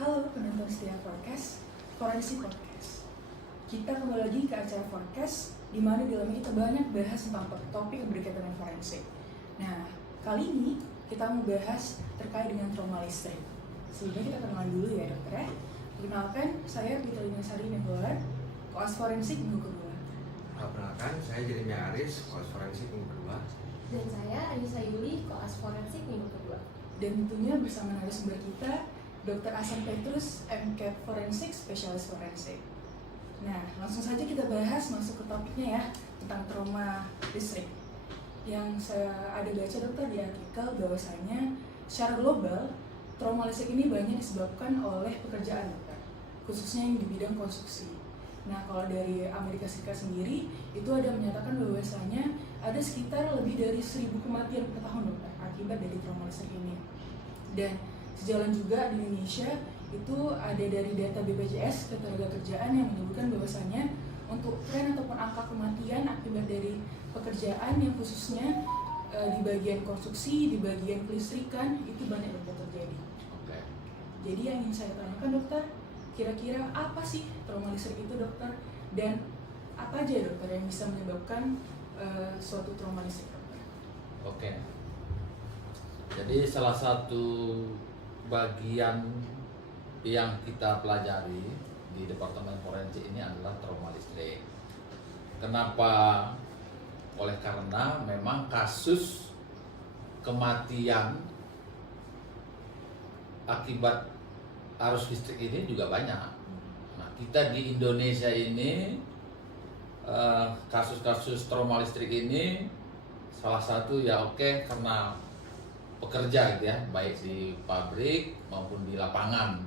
Halo penonton setia Forecast, Forensik Podcast. Kita kembali lagi ke acara Forecast, di mana di dalamnya kita banyak bahas tentang topik yang berkaitan dengan forensik. Nah, kali ini kita mau bahas terkait dengan trauma listrik. Sebelumnya kita kenalan dulu ya dokter ya. Perkenalkan, saya Fitri Sari Negolan, koas forensik minggu kedua. Perkenalkan, saya Jeremy Aris, koas forensik minggu kedua. Dan saya Anissa Yuli, koas forensik minggu kedua. Dan tentunya bersama narasumber kita, Dr. Ahsan Petrus, MCAT Forensik, Spesialis Forensik. Nah, langsung saja kita bahas masuk ke topiknya ya, tentang trauma listrik. Yang saya ada baca dokter di artikel bahwasanya secara global, trauma listrik ini banyak disebabkan oleh pekerjaan dokter, khususnya yang di bidang konstruksi. Nah, kalau dari Amerika Serikat sendiri, itu ada menyatakan bahwasanya ada sekitar lebih dari 1.000 kematian per tahun dokter, akibat dari trauma listrik ini. Dan sejalan juga di Indonesia itu ada dari data BPJS Ketenagakerjaan yang menyebutkan bahwasanya untuk tren ataupun angka kematian akibat dari pekerjaan yang khususnya di bagian konstruksi, di bagian kelistrikan itu banyak dokter terjadi. Oke. Jadi yang ingin saya tanyakan dokter, kira-kira apa sih trauma listrik itu dokter, dan apa aja dokter yang bisa menyebabkan suatu trauma listrik dokter? Oke. Jadi salah satu bagian yang kita pelajari di Departemen Forensik ini adalah trauma listrik. Kenapa? Oleh karena memang kasus kematian akibat arus listrik ini juga banyak. Nah, kita di Indonesia ini kasus-kasus trauma listrik ini salah satu ya karena pekerja gitu ya, baik di pabrik maupun di lapangan.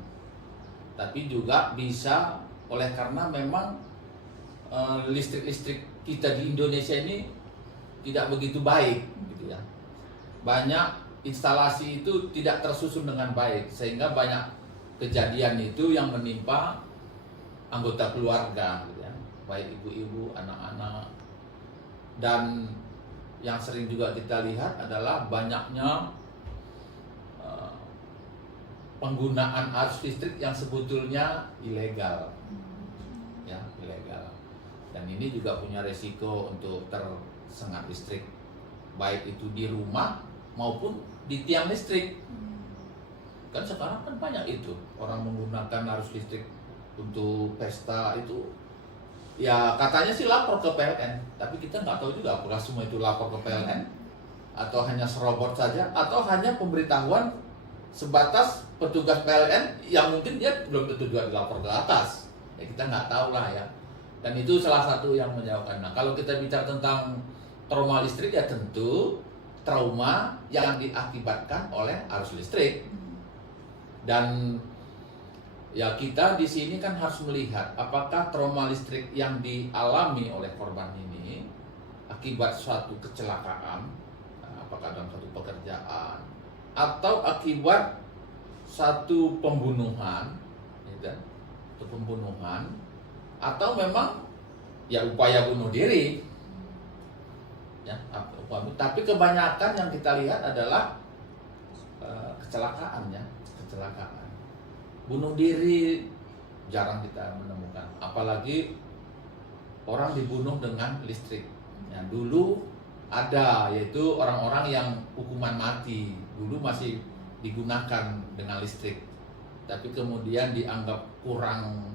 Tapi juga bisa oleh karena memang listrik-listrik kita di Indonesia ini tidak begitu baik gitu ya. Banyak instalasi itu tidak tersusun dengan baik sehingga banyak kejadian itu yang menimpa anggota keluarga gitu ya, baik ibu-ibu, anak-anak. Dan yang sering juga kita lihat adalah banyaknya penggunaan arus listrik yang sebetulnya ilegal, ya ilegal. Dan ini juga punya resiko untuk tersengat listrik, baik itu di rumah maupun di tiang listrik. Kan sekarang kan banyak itu orang menggunakan arus listrik untuk pesta itu. Ya katanya sih lapor ke PLN, tapi kita nggak tahu juga apakah semua itu lapor ke PLN atau hanya serobot saja, atau hanya pemberitahuan sebatas petugas PLN yang mungkin dia belum tentu juga dilapor ke atas. Ya kita nggak tahu lah ya. Dan itu salah satu yang menjawabkan. Nah, kalau kita bicara tentang trauma listrik ya tentu trauma yang diakibatkan oleh arus listrik. Dan ya kita di sini kan harus melihat apakah trauma listrik yang dialami oleh korban ini akibat suatu kecelakaan, apakah dalam suatu pekerjaan atau akibat satu pembunuhan, atau pembunuhan, atau memang ya upaya bunuh diri, ya. Tapi kebanyakan yang kita lihat adalah kecelakaan, ya, kecelakaan. Bunuh diri jarang kita menemukan, apalagi orang dibunuh dengan listrik. Ya, dulu ada, yaitu orang-orang yang hukuman mati dulu masih digunakan dengan listrik, tapi kemudian dianggap kurang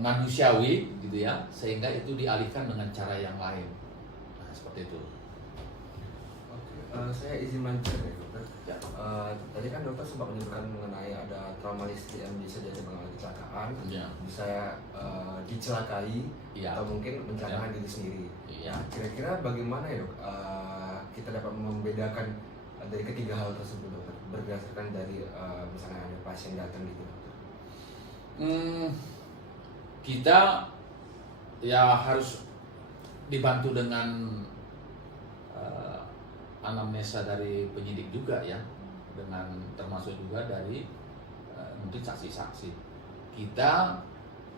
manusiawi gitu ya, sehingga itu dialihkan dengan cara yang lain. Nah, seperti itu. Oke, saya izin melanjutkan ya dokter. Ya. Tadi kan dokter sempat menyebutkan mengenai ada trauma listrik yang bisa jadi mengalami kecelakaan, Ya. bisa dicelakai, Ya. atau mungkin mencelakakan diri sendiri. Iya. Kira-kira bagaimana ya dok? Kita dapat membedakan dari ketiga hal tersebut dokter, berdasarkan dari misalnya ada pasien datang gitu dokter. Kita ya harus dibantu dengan anamnesa dari penyidik juga ya, dengan termasuk juga dari mungkin saksi-saksi. Kita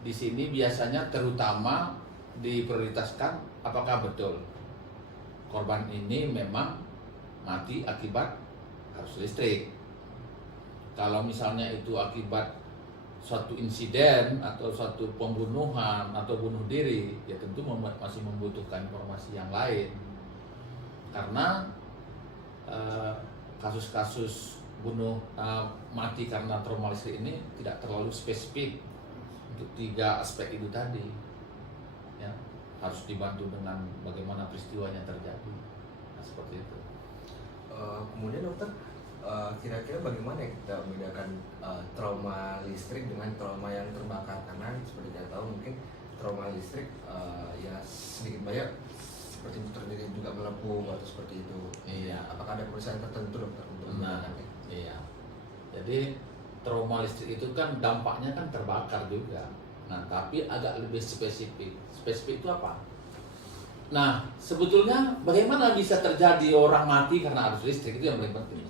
di sini biasanya terutama diprioritaskan apakah betul korban ini memang mati akibat arus listrik. Kalau misalnya itu akibat suatu insiden atau suatu pembunuhan atau bunuh diri, ya tentu masih membutuhkan informasi yang lain. Karena kasus-kasus mati karena trauma listrik ini tidak terlalu spesifik untuk 3 aspek itu tadi. Ya, harus dibantu dengan bagaimana peristiwanya terjadi. Nah, seperti itu. Kemudian dokter, kira-kira bagaimana ya kita membedakan trauma listrik dengan trauma yang terbakar? Karena seperti kita tahu mungkin trauma listrik ya sedikit banyak seperti terjadi juga melepuh atau seperti itu. Iya. Apakah ada pemeriksaan tertentu dokter untuk membedakannya? Iya. Jadi trauma listrik itu kan dampaknya kan terbakar juga. Nah, tapi agak lebih spesifik. Spesifik itu apa? Nah, sebetulnya bagaimana bisa terjadi orang mati karena arus listrik, itu yang paling penting.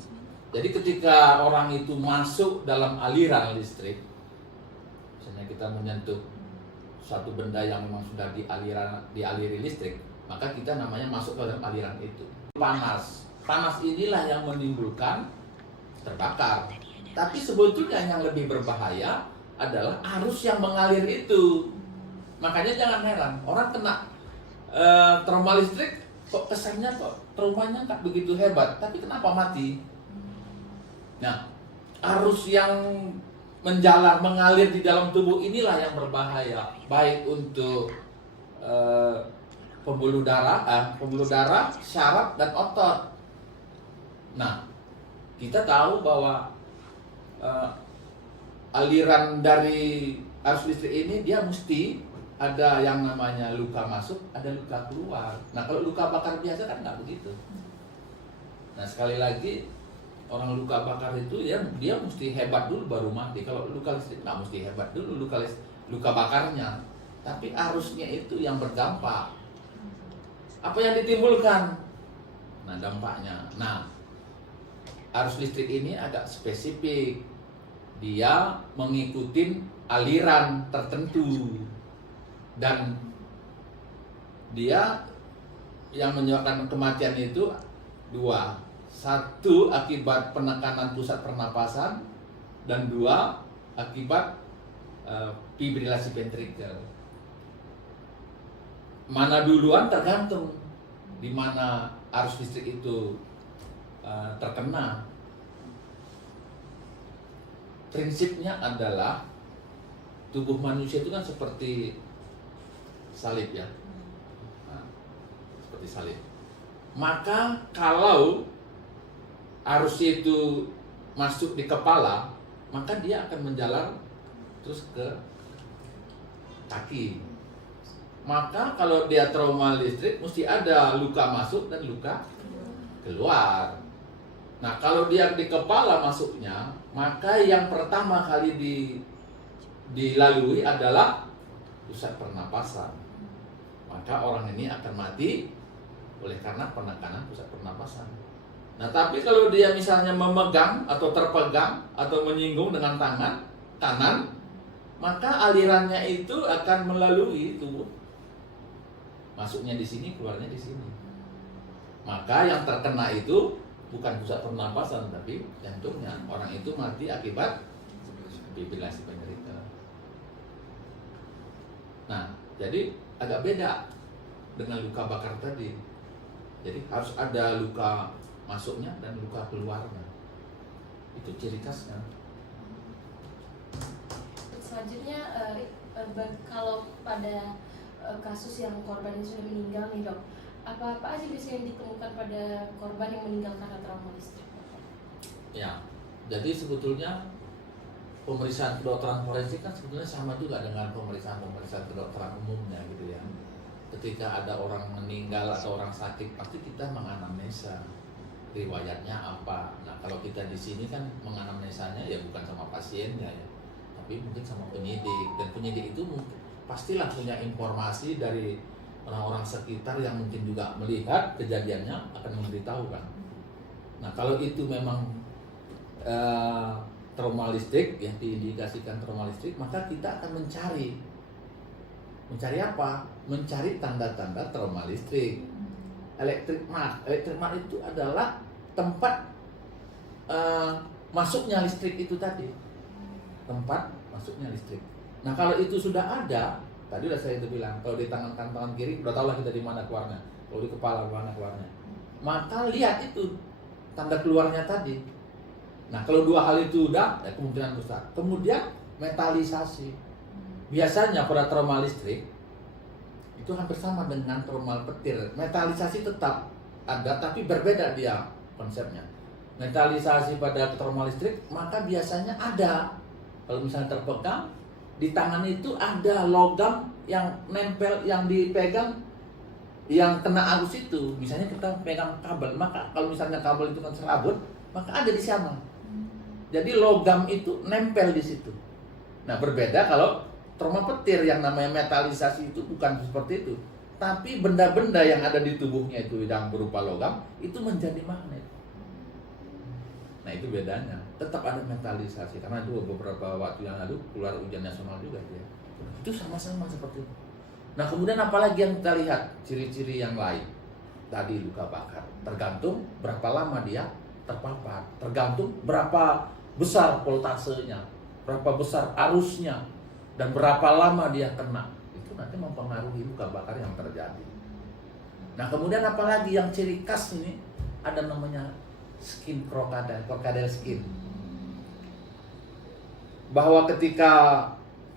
Jadi ketika orang itu masuk dalam aliran listrik, misalnya kita menyentuh suatu benda yang memang sudah dialiri listrik, maka kita namanya masuk ke dalam aliran itu. Panas inilah yang menimbulkan terbakar. Tapi sebetulnya yang lebih berbahaya adalah arus yang mengalir itu. Makanya jangan heran, orang kena trauma listrik kok kesannya kok traumanya nggak begitu hebat, tapi kenapa mati? Nah, arus yang mengalir di dalam tubuh inilah yang berbahaya, baik untuk pembuluh darah, syaraf dan otot. Nah, kita tahu bahwa aliran dari arus listrik ini dia mesti ada yang namanya luka masuk, ada luka keluar. Nah, kalau luka bakar biasa kan nggak begitu. Nah, sekali lagi orang luka bakar itu ya dia mesti hebat dulu baru mati. Kalau luka listrik nggak mesti hebat dulu luka bakarnya, tapi arusnya itu yang berdampak. Apa yang ditimbulkan? Nah, dampaknya. Nah, arus listrik ini agak spesifik. Dia mengikuti aliran tertentu. Dan dia yang menyebabkan kematian itu 2. 1 akibat penekanan pusat pernapasan, dan 2 akibat fibrilasi ventrikel. Mana duluan tergantung di mana arus listrik itu terkena. Prinsipnya adalah tubuh manusia itu kan seperti salib ya, nah, seperti salib. Maka kalau arus itu masuk di kepala, maka dia akan menjalar terus ke kaki. Maka kalau dia trauma listrik, mesti ada luka masuk dan luka keluar. Nah, kalau dia di kepala masuknya, maka yang pertama kali dilalui adalah pusat pernapasan. Maka orang ini akan mati oleh karena penekanan pusat pernapasan. Nah, tapi kalau dia misalnya memegang atau terpegang atau menyinggung dengan tangan kanan, maka alirannya itu akan melalui tubuh. Masuknya di sini, keluarnya di sini. Maka yang terkena itu bukan pusat pernapasan tapi jantungnya. Orang itu mati akibat fibrilasi ventrikel. Nah, jadi agak beda dengan luka bakar tadi. Jadi harus ada luka masuknya dan luka keluarnya. Itu ciri khasnya. Selanjutnya, kalau pada kasus yang korban yang sudah meninggal nih dok, apa aja biasanya yang ditemukan pada korban yang meninggal karena trauma listrik? Ya, jadi sebetulnya pemeriksaan kedokteran forensik kan sebetulnya sama juga dengan pemeriksaan kedokteran umumnya gitu ya. Ketika ada orang meninggal atau orang sakit, pasti kita menganamnesa riwayatnya apa. Nah, kalau kita di sini kan menganamnesanya ya bukan sama pasiennya ya, tapi mungkin sama penyidik. Dan penyidik itu pastilah punya informasi dari orang-orang sekitar yang mungkin juga melihat kejadiannya, akan memberitahukan. Nah, kalau itu memang trauma listrik, ya diindikasikan trauma listrik, maka kita akan mencari apa? Mencari tanda-tanda trauma listrik. Electric mark itu adalah tempat masuknya listrik itu tadi, tempat masuknya listrik. Nah kalau itu sudah ada, tadi udah saya itu bilang, kalau di tangan kiri udah tahu lah kita di mana keluarnya, kalau di kepala mana keluarnya. Maka lihat itu tanda keluarnya tadi. Nah kalau dua hal itu udah, ya kemungkinan besar. Kemudian metalisasi. Biasanya pada trauma listrik itu hampir sama dengan trauma petir. Metalisasi tetap ada, tapi berbeda dia konsepnya. Metalisasi pada trauma listrik maka biasanya ada. Kalau misalnya terpegang di tangan itu ada logam yang nempel, yang dipegang, yang kena arus itu. Misalnya kita pegang kabel, maka kalau misalnya kabel itu kan serabut, maka ada di sana. Jadi logam itu nempel di situ. Nah berbeda kalau trauma petir yang namanya metalisasi itu bukan seperti itu, tapi benda-benda yang ada di tubuhnya itu yang berupa logam itu menjadi magnet. Nah itu bedanya, tetap ada metalisasi karena itu beberapa waktu yang lalu keluar ujian nasional juga ya. Itu sama-sama seperti itu. Nah kemudian apalagi yang kita lihat ciri-ciri yang lain tadi luka bakar, tergantung berapa lama dia terpapar, tergantung berapa besar voltasenya, berapa besar arusnya, dan berapa lama dia kena, itu nanti mempengaruhi luka bakar yang terjadi. Nah kemudian apalagi yang ciri khas ini ada namanya skin crocodile skin, bahwa ketika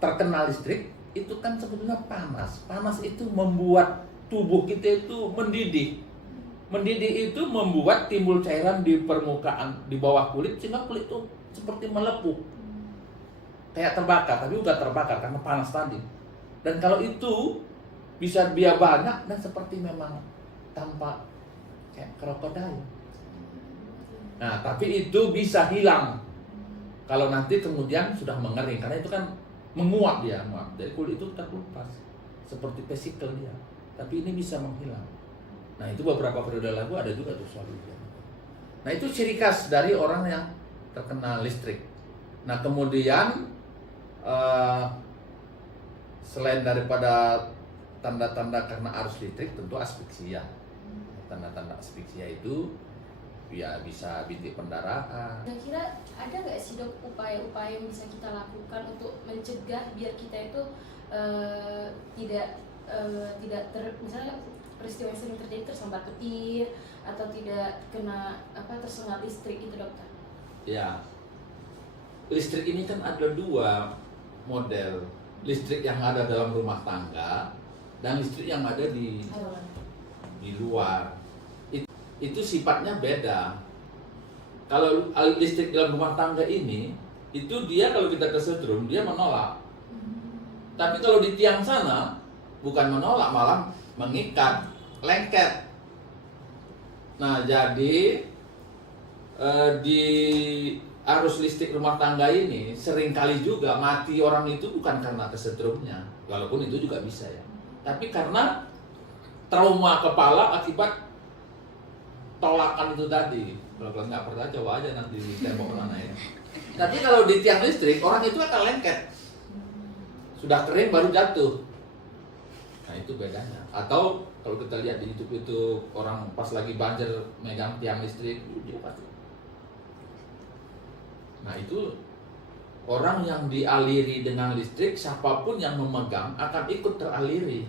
terkena listrik itu kan sebetulnya panas itu membuat tubuh kita itu mendidih itu membuat timbul cairan di permukaan di bawah kulit sehingga kulit itu seperti melepuh, kayak terbakar, tapi bukan terbakar karena panas tadi. Dan kalau itu bisa dia banyak dan seperti memang tampak kayak krokodil. Nah, tapi itu bisa hilang kalau nanti kemudian sudah mengering, karena itu kan menguap dia, jadi kulit itu terkelupas seperti vesikel dia. Tapi ini bisa menghilang. Nah, itu beberapa periode lalu ada juga tuh soal itu. Nah, itu ciri khas dari orang yang terkena listrik. Nah, kemudian selain daripada tanda-tanda karena arus listrik, tentu asfiksia. Tanda-tanda asfiksia itu ya bisa bintik pendarahan. Kira-kira ada nggak sih dok upaya-upaya yang bisa kita lakukan untuk mencegah biar kita itu tidak misalnya peristiwa yang sering terjadi tersambar petir atau tidak kena tersengat listrik itu dokter? Ya, listrik ini kan ada dua model, listrik yang ada dalam rumah tangga dan listrik yang ada di luar. Itu sifatnya beda. Kalau listrik dalam rumah tangga ini, itu dia kalau kita kesetrum dia menolak. Tapi kalau di tiang sana bukan menolak, malah mengikat, lengket. Nah, jadi di arus listrik rumah tangga ini seringkali juga mati orang itu bukan karena kesetrumnya, walaupun itu juga bisa ya, tapi karena trauma kepala akibat tolakan itu tadi. Kalau kalian nggak percaya coba aja nanti di tembok mana ya. Tapi kalau di tiang listrik orang itu akan lengket, sudah kering baru jatuh. Nah itu bedanya. Atau kalau kita lihat di YouTube itu orang pas lagi banjir megang tiang listrik, dia pasti. Nah itu orang yang dialiri dengan listrik, siapapun yang memegang akan ikut teraliri.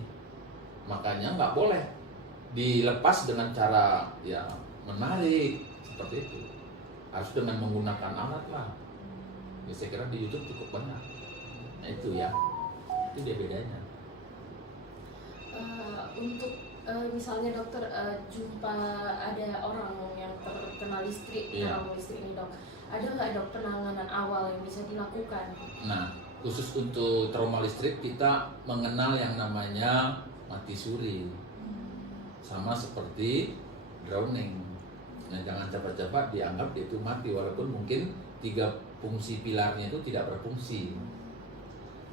Makanya nggak boleh dilepas dengan cara ya menarik seperti itu. Harus dengan menggunakan alat lah. Ya, saya kira di YouTube cukup banyak. Nah itu ya, itu dia bedanya. Untuk misalnya dokter jumpa ada orang yang terkena listrik, trauma listrik ini dok, ada nggak dok penanganan awal yang bisa dilakukan? Nah, khusus untuk trauma listrik kita mengenal yang namanya mati suri, sama seperti drowning. Nah, jangan cepat-cepat dianggap itu mati walaupun mungkin 3 fungsi pilarnya itu tidak berfungsi.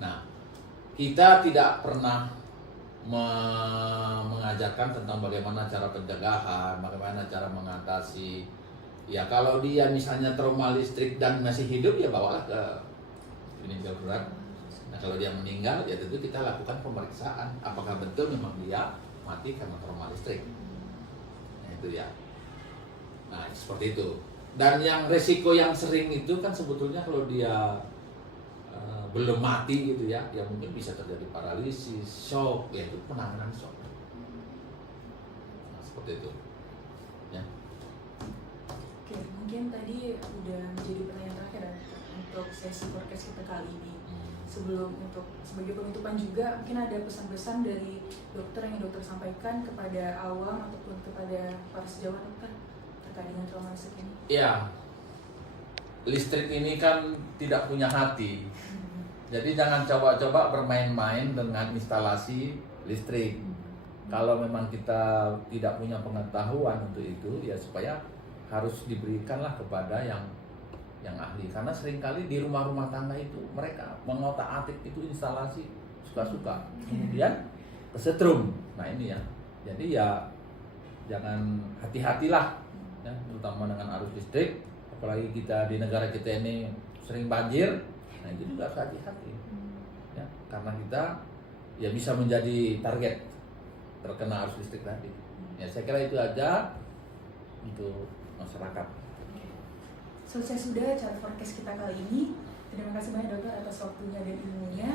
Nah, kita tidak pernah mengajarkan tentang bagaimana cara pencegahan, bagaimana cara mengatasi. Ya kalau dia misalnya trauma listrik dan masih hidup ya bawalah ke klinik darurat. Nah kalau dia meninggal ya tentu kita lakukan pemeriksaan apakah betul memang dia mati karena trauma listrik. Nah itu ya. Nah seperti itu. Dan yang resiko yang sering itu kan sebetulnya kalau dia belum mati gitu ya, ya mungkin bisa terjadi paralisis, shock, yaitu penanganan shock. Nah, seperti itu. Ya. Oke, mungkin tadi udah menjadi pertanyaan terakhir ya, untuk sesi podcast kita kali ini. Sebelum untuk sebagai penutupan juga, mungkin ada pesan-pesan dari dokter yang dokter sampaikan kepada awam ataupun kepada para sejawat dokter terkait dengan trauma listrik ini. Iya, listrik ini kan tidak punya hati. Jadi jangan coba-coba bermain-main dengan instalasi listrik. Kalau memang kita tidak punya pengetahuan untuk itu, ya supaya harus diberikanlah kepada yang ahli. Karena seringkali di rumah-rumah tangga itu mereka mengotak-atik itu instalasi suka-suka, kemudian kesetrum. Nah ini ya, jadi ya jangan, hati-hatilah ya, terutama dengan arus listrik. Apalagi kita di negara kita ini sering banjir, nah itu juga harus hati-hati ya, karena kita ya bisa menjadi target terkena arus listrik tadi. Ya saya kira itu aja untuk masyarakat. Selesai sudah acara forecast kita kali ini. Terima kasih banyak dokter atas waktunya dan ilmunya.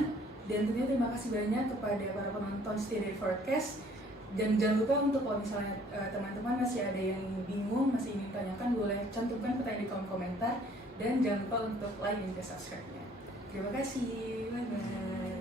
Dan tentunya terima kasih banyak kepada para penonton setia dari forecast. Dan jangan lupa untuk kalau misalnya teman-teman masih ada yang bingung, masih ingin tanyakan, boleh cantumkan pertanyaan di kolom komentar. Dan jangan lupa untuk like dan subscribe-nya. Terima kasih. Bye-bye.